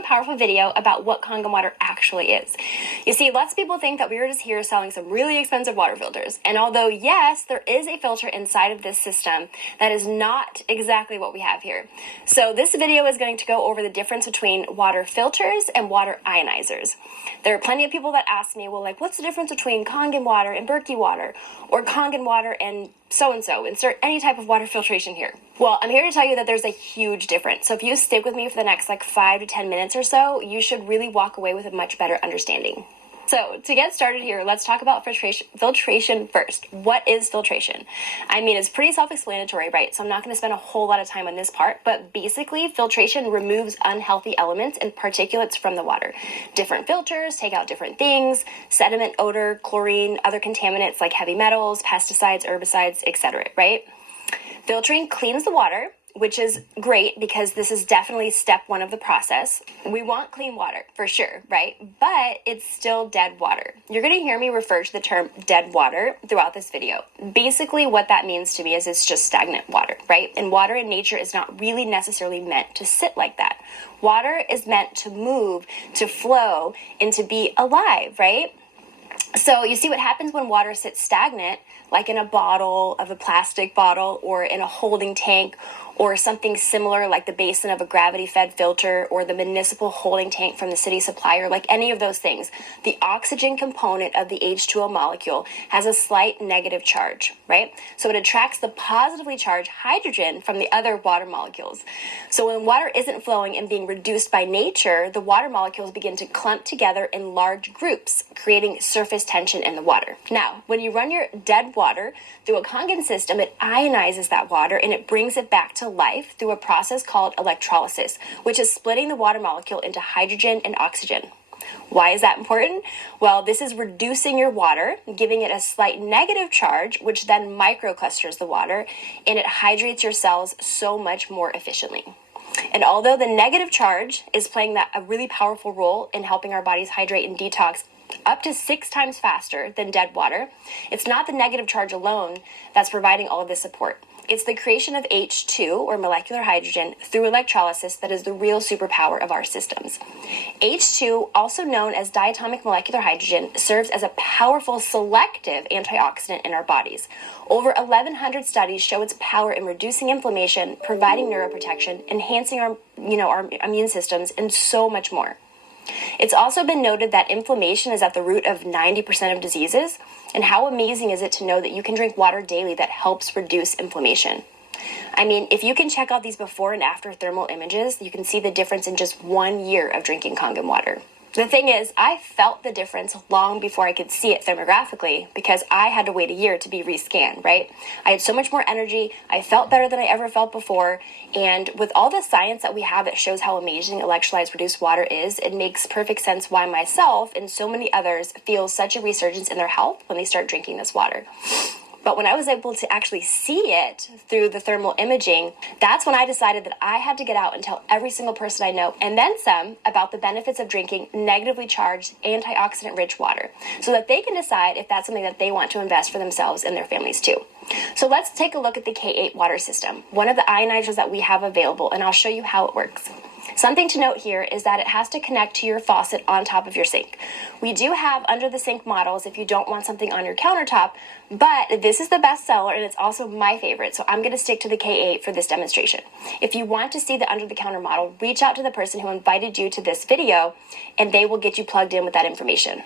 a powerful video about what kangen water actually is. You see, lots of people think that we were just here selling some really expensive water filters. And although, yes, there is a filter inside of this system, that is not exactly what we have here. So this video is going to go over the difference between water filters and water ionizers. There are plenty of people that ask me, well, like, what's the difference between kangen water and Berkey water, or kangen water and so-and-so? Insert any type of water filtration here. Well, I'm here to tell you that there's a huge difference. So if you stick with me for the next 5 to 10 minutes or so, you should really walk away with a much better understanding. So to get started here, let's talk about filtration first. What is filtration? I mean, it's pretty self-explanatory, right? So I'm not going to spend a whole lot of time on this part, but basically filtration removes unhealthy elements and particulates from the water. Different filters take out different things: sediment, odor, chlorine, other contaminants like heavy metals, pesticides, herbicides, etc., right? Filtering cleans the water, which is great because this is definitely step one of the process. We want clean water for sure, right? But it's still dead water. You're going to hear me refer to the term dead water throughout this video. Basically what that means to me is it's just stagnant water, right? And water in nature is not really necessarily meant to sit like that. Water is meant to move, to flow, and to be alive, right? So you see what happens when water sits stagnant, like in a bottle, of a plastic bottle, or in a holding tank, or something similar like the basin of a gravity-fed filter or the municipal holding tank from the city supplier, like any of those things. The oxygen component of the H2O molecule has a slight negative charge, right? So it attracts the positively charged hydrogen from the other water molecules. So when water isn't flowing and being reduced by nature, the water molecules begin to clump together in large groups, creating surface tension in the water. Now, when you run your dead water through a kangen system, it ionizes that water and it brings it back to life through a process called electrolysis, which is splitting the water molecule into hydrogen and oxygen. Why is that important? Well, this is reducing your water, giving it a slight negative charge, which then microclusters the water, and it hydrates your cells so much more efficiently. And although the negative charge is playing a really powerful role in helping our bodies hydrate and detox up to 6 times faster than dead water, it's not the negative charge alone that's providing all of this support. It's the creation of H2, or molecular hydrogen, through electrolysis that is the real superpower of our systems. H2, also known as diatomic molecular hydrogen, serves as a powerful selective antioxidant in our bodies. Over 1,100 studies show its power in reducing inflammation, providing neuroprotection, enhancing our immune systems, and so much more. It's also been noted that inflammation is at the root of 90% of diseases, and how amazing is it to know that you can drink water daily that helps reduce inflammation? I mean, if you can check out these before and after thermal images, you can see the difference in just 1 year of drinking kangen water. The thing is, I felt the difference long before I could see it thermographically because I had to wait a year to be rescanned, right? I had so much more energy, I felt better than I ever felt before, and with all the science that we have that shows how amazing electrolyzed reduced water is, it makes perfect sense why myself and so many others feel such a resurgence in their health when they start drinking this water. But when I was able to actually see it through the thermal imaging, that's when I decided that I had to get out and tell every single person I know, and then some, about the benefits of drinking negatively charged, antioxidant-rich water, so that they can decide if that's something that they want to invest for themselves and their families too. So let's take a look at the K8 water system, one of the ionizers that we have available, and I'll show you how it works. Something to note here is that it has to connect to your faucet on top of your sink. We do have under the sink models if you don't want something on your countertop, but this is the best seller and it's also my favorite, so I'm going to stick to the K8 for this demonstration. If you want to see the under the counter model, reach out to the person who invited you to this video and they will get you plugged in with that information.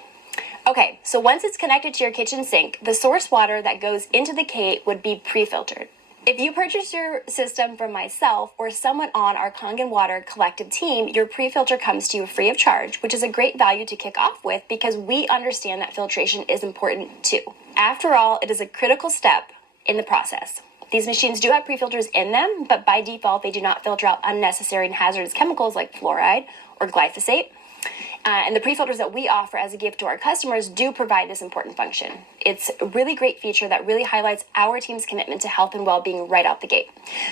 Okay, so once it's connected to your kitchen sink, the source water that goes into the K8 would be pre-filtered. If you purchase your system from myself or someone on our Kangen Water collective team, your pre-filter comes to you free of charge, which is a great value to kick off with because we understand that filtration is important too. After all, it is a critical step in the process. These machines do have pre-filters in them, but by default, they do not filter out unnecessary and hazardous chemicals like fluoride or glyphosate. And the pre-filters that we offer as a gift to our customers do provide this important function. It's a really great feature that really highlights our team's commitment to health and well-being right out the gate.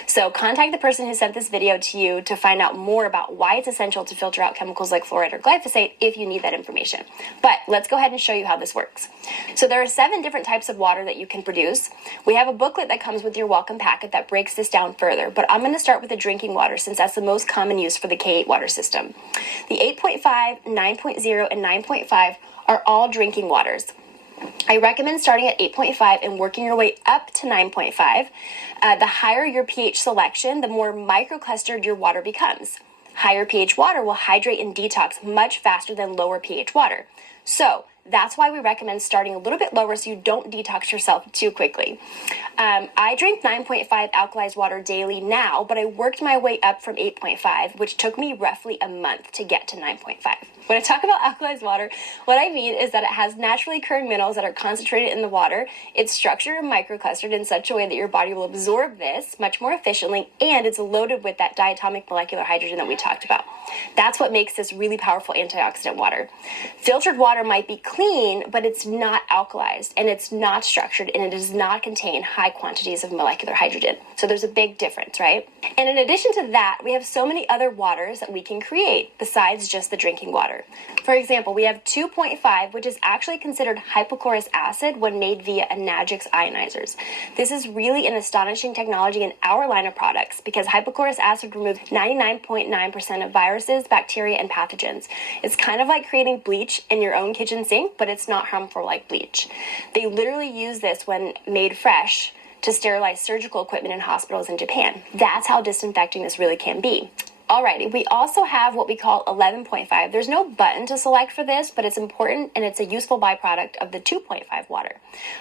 So contact the person who sent this video to you to find out more about why it's essential to filter out chemicals like fluoride or glyphosate if you need that information. But let's go ahead and show you how this works. So there are 7 different types of water that you can produce. We have a booklet that comes with your welcome packet that breaks this down further, but I'm going to start with the drinking water since that's the most common use for the K8 water system. The 8.5, 9.0, and 9.5 are all drinking waters. I recommend starting at 8.5 and working your way up to 9.5. The higher your pH selection, the more microclustered your water becomes. Higher pH water will hydrate and detox much faster than lower pH water. So that's why we recommend starting a little bit lower so you don't detox yourself too quickly. I drink 9.5 alkalized water daily now, but I worked my way up from 8.5, which took me roughly a month to get to 9.5. When I talk about alkalized water, what I mean is that it has naturally occurring minerals that are concentrated in the water. It's structured and microclustered in such a way that your body will absorb this much more efficiently, and it's loaded with that diatomic molecular hydrogen that we talked about. That's what makes this really powerful antioxidant water. Filtered water might be clean, but it's not alkalized, and it's not structured, and it does not contain high quantities of molecular hydrogen. So there's a big difference, right? And in addition to that, we have so many other waters that we can create besides just the drinking water. For example, we have 2.5, which is actually considered hypochlorous acid when made via Anagix ionizers. This is really an astonishing technology in our line of products because hypochlorous acid removes 99.9% of viruses, bacteria, and pathogens. It's kind of like creating bleach in your own kitchen sink, but it's not harmful like bleach. They literally use this when made fresh to sterilize surgical equipment in hospitals in Japan. That's how disinfecting this really can be. Alrighty, we also have what we call 11.5. There's no button to select for this, but it's important and it's a useful byproduct of the 2.5 water.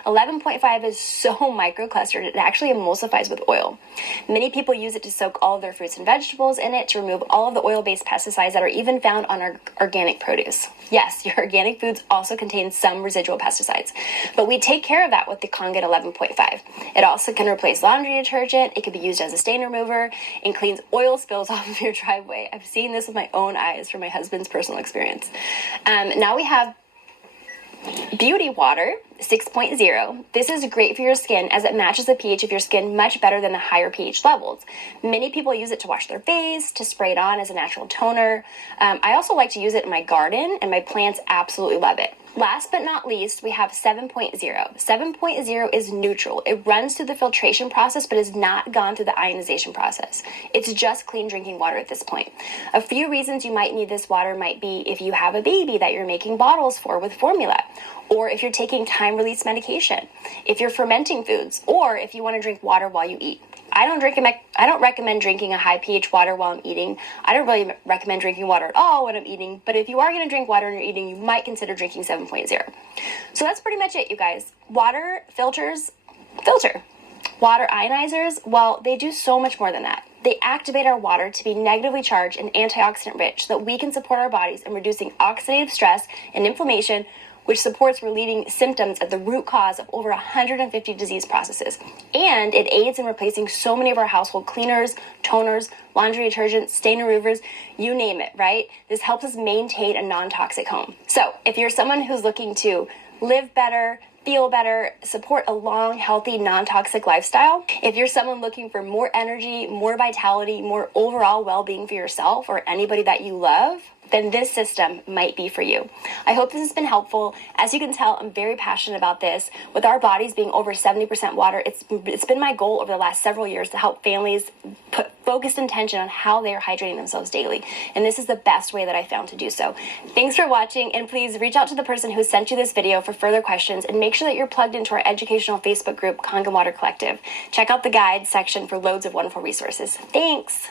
11.5 is so microclustered, it actually emulsifies with oil. Many people use it to soak all of their fruits and vegetables in it to remove all of the oil-based pesticides that are even found on our organic produce. Yes, your organic foods also contain some residual pesticides, but we take care of that with the Kangen 11.5. It also can replace laundry detergent, it can be used as a stain remover, and cleans oil spills off of your driveway. I've seen this with my own eyes from my husband's personal experience. Now we have Beauty Water 6.0. This is great for your skin as it matches the pH of your skin much better than the higher pH levels. Many people use it to wash their face, to spray it on as a natural toner. I also like to use it in my garden, and my plants absolutely love it. Last but not least, we have 7.0. 7.0 is neutral. It runs through the filtration process but has not gone through the ionization process. It's just clean drinking water at this point. A few reasons you might need this water might be if you have a baby that you're making bottles for with formula, or if you're taking time-release medication, if you're fermenting foods, or if you want to drink water while you eat. I don't recommend drinking a high pH water while I'm eating. I don't really recommend drinking water at all when I'm eating, but if you are going to drink water when you're eating, you might consider drinking 7.0. So that's pretty much it, you guys. Water filters, filter. Water ionizers, well, they do so much more than that. They activate our water to be negatively charged and antioxidant rich so that we can support our bodies in reducing oxidative stress and inflammation, which supports relieving symptoms at the root cause of over 150 disease processes. And it aids in replacing so many of our household cleaners, toners, laundry detergents, stain removers, you name it, right? This helps us maintain a non-toxic home. So if you're someone who's looking to live better, feel better, support a long, healthy, non-toxic lifestyle, if you're someone looking for more energy, more vitality, more overall well-being for yourself or anybody that you love, then this system might be for you. I hope this has been helpful. As you can tell, I'm very passionate about this. With our bodies being over 70% water, it's been my goal over the last several years to help families put focused intention on how they are hydrating themselves daily. And this is the best way that I found to do so. Thanks for watching, and please reach out to the person who sent you this video for further questions, and make sure that you're plugged into our educational Facebook group, Kangen Water Collective. Check out the guide section for loads of wonderful resources. Thanks.